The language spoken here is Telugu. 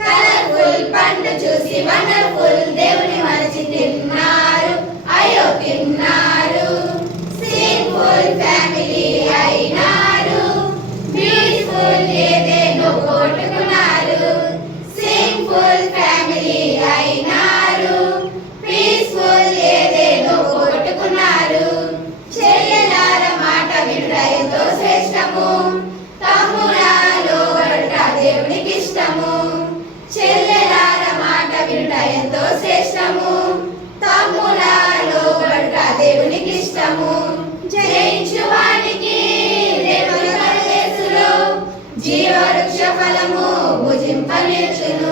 కలర్ఫుల్ పండు చూసి వండర్ఫుల్ దేవుని మరచి తిన్నారు. అయ్యో తిన్నారు. సింపుల్ ఫ్యామిలీ అయినారు. బ్యూటిఫుల్ ఏదేనో కొట్టుకున్నారు. సింపుల్ ఫ్యామిలీ అయినారు. పీస్ఫుల్ ఏదేనో కొట్టుకున్నారు. చెల్లెలార మాట వినుట ఎంతో శ్రేష్టము. ఎంతో శ్రేష్టము. తమ్ములలో వడుట దేవునికి ఇష్టము. జయించు వానికి దేవుని పరదేశులో జీవవృక్ష ఫలము భుజింపలేచును